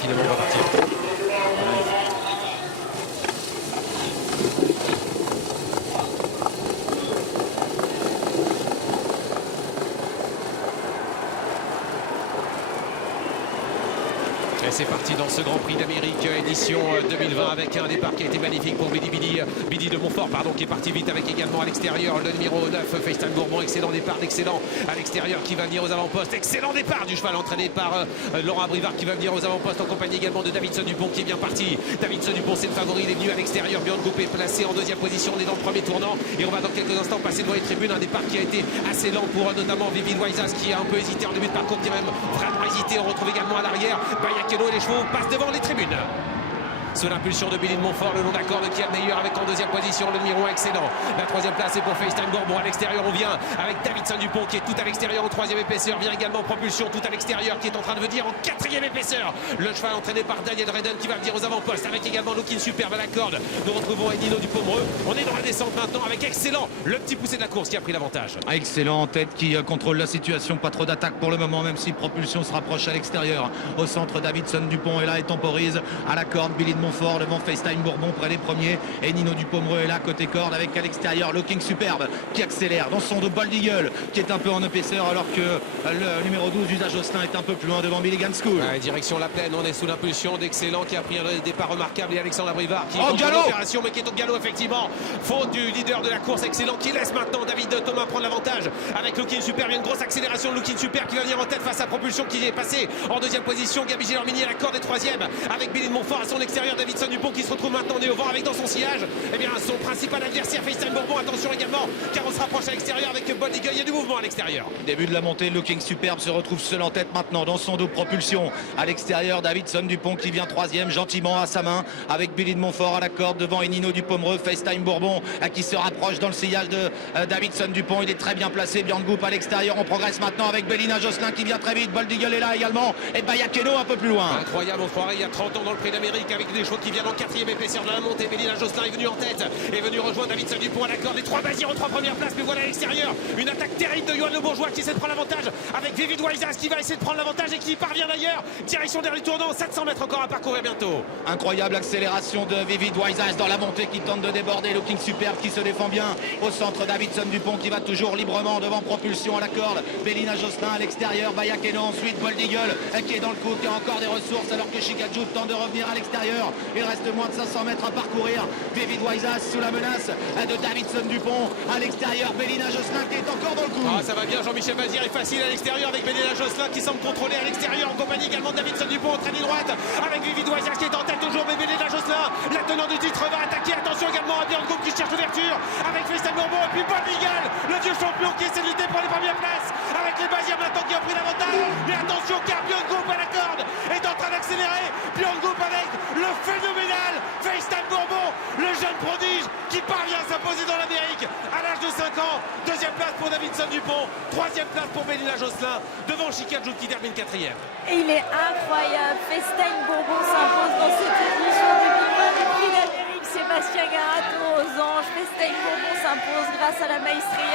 finalement on va partir. Et c'est parti dans ce Grand Prix d'Amérique édition 2020 avec un départ qui a été magnifique pour Bidi de Montfort, pardon, qui est parti vite avec également à l'extérieur le numéro 9, FaceTime Bourbon. Excellent départ d'Excellent à l'extérieur qui va venir aux avant-postes. Excellent départ du cheval entraîné par Laurent Abrivard qui va venir aux avant-postes en compagnie également de Davidson Dupont qui est bien parti. Davidson Dupont c'est le favori, il est venu à l'extérieur. Björn Goop est placé en deuxième position. On est dans le premier tournant et on va dans quelques instants passer devant les tribunes. Un départ qui a été assez lent pour notamment Vivid Waisas qui a un peu hésité en début de parcours, qui a même vraiment hésité. On retrouve également à l'arrière Bayakeno et les chevaux passent devant les tribunes. Sous l'impulsion de Billy de Montfort, le long d'accord de Kian Meyer avec en deuxième position le numéro 1 Excellent. La troisième place est pour FaceTime Bourbon. À l'extérieur, on vient avec Davidson Dupont qui est tout à l'extérieur en troisième épaisseur. Vient également Propulsion tout à l'extérieur qui est en train de venir en quatrième épaisseur. Le cheval entraîné par Daniel Redden qui va venir aux avant-postes avec également Looking Superbe à la corde. Nous retrouvons Enino Dupomereux. On est dans la descente maintenant avec Excellent, le petit poussé de la course qui a pris l'avantage. Excellent en tête qui contrôle la situation. Pas trop d'attaque pour le moment, même si Propulsion se rapproche à l'extérieur. Au centre, Davidson Dupont est là et temporise à la corde. Billy de Montfort devant FaceTime Bourbon près des premiers. Et Nino Dupomereux est là côté corde avec à l'extérieur Looking Superbe qui accélère dans son dos. Bold Eagle qui est un peu en épaisseur alors que le numéro 12 Usage Josselin est un peu plus loin devant Milligan School. Direction la plaine, on est sous l'impulsion d'Excellent qui a pris un départ remarquable et Alexandre Abrivard qui est en opération mais qui est au galop effectivement. Faute du leader de la course Excellent qui laisse maintenant David Thomas prendre l'avantage avec Looking Superbe. Il y a une grosse accélération de Looking Superbe qui va venir en tête face à Propulsion qui est passé en deuxième position. Gabi Gilormini à la corde est troisième avec Billy de Montfort à son extérieur. Davidson Dupont qui se retrouve maintenant né au vent avec dans son sillage son principal adversaire FaceTime Bourbon. Attention également car on se rapproche à l'extérieur avec Bold Eagle. Il y a du mouvement à l'extérieur. Début de la montée, Looking Superbe se retrouve seul en tête maintenant dans son dos. Propulsion à l'extérieur, Davidson Dupont qui vient troisième gentiment à sa main avec Billy de Montfort à la corde devant Enino Dupomereux. FaceTime Bourbon qui se rapproche dans le sillage de Davidson Dupont. Il est très bien placé. Björn Goop à l'extérieur. On progresse maintenant avec Bélina Josselin qui vient très vite. Bold Eagle est là également et Bayakeno un peu plus loin. Incroyable, on croirait il y a 30 ans dans le Prix d'Amérique avec des chevaux qui viennent en quatrième épaisseur de la montée. Bélina Josselin est venu en tête, est venu rejoindre Davidson Dupont à la corde. Les trois Bazirs aux trois premières places, mais voilà à l'extérieur une attaque terrible de Johan Le Bourgeois qui essaie de prendre l'avantage avec Vivid Waisas qui va essayer de prendre l'avantage et qui parvient d'ailleurs. Direction dernier tournant, 700 mètres encore à parcourir bientôt. Incroyable accélération de Vivid Waisas dans la montée qui tente de déborder. Looking Superbe qui se défend bien au centre. Davidson Dupont qui va toujours librement devant Propulsion à la corde. Bélina Josselin à l'extérieur. Bayakeno ensuite. Bold Eagle qui est dans le coup, qui a encore des ressources alors que Chikaju tente de revenir à l'extérieur. Il reste moins de 500 mètres à parcourir. Vivid Waisas sous la menace de Davidson Dupont à l'extérieur. Bélina Josselin qui est encore dans le coup. Ça va bien, Jean-Michel Bazir est facile à l'extérieur avec Bélina Josselin qui semble contrôler à l'extérieur en compagnie également de Davidson Dupont en traînée droite avec Vivid Waisas qui est en tête toujours. Mais Bélina Josselin, la tenante du titre, va attaquer. Attention également à Björn Goop qui cherche l'ouverture avec FaceTime Bourbon et puis Bold Eagle, le vieux champion qui essaie de lutter pour les premières places avec les Bazirs maintenant qui ont pris l'avantage. Mais attention car Björn Goop à la corde est en train d'accélérer. Björn Goop avec le phénoménal FaceTime Bourbon, le jeune prodige qui parvient à s'imposer dans l'Amérique à l'âge de 5 ans. Deuxième place pour Davidson Dupont, troisième place pour Bélina Josselin devant Chikaju qui termine quatrième. Et il est incroyable, FaceTime Bourbon s'impose dans cette édition du Prix d'Amérique. Sébastien Garato aux anges, FaceTime Bourbon s'impose grâce à la maestria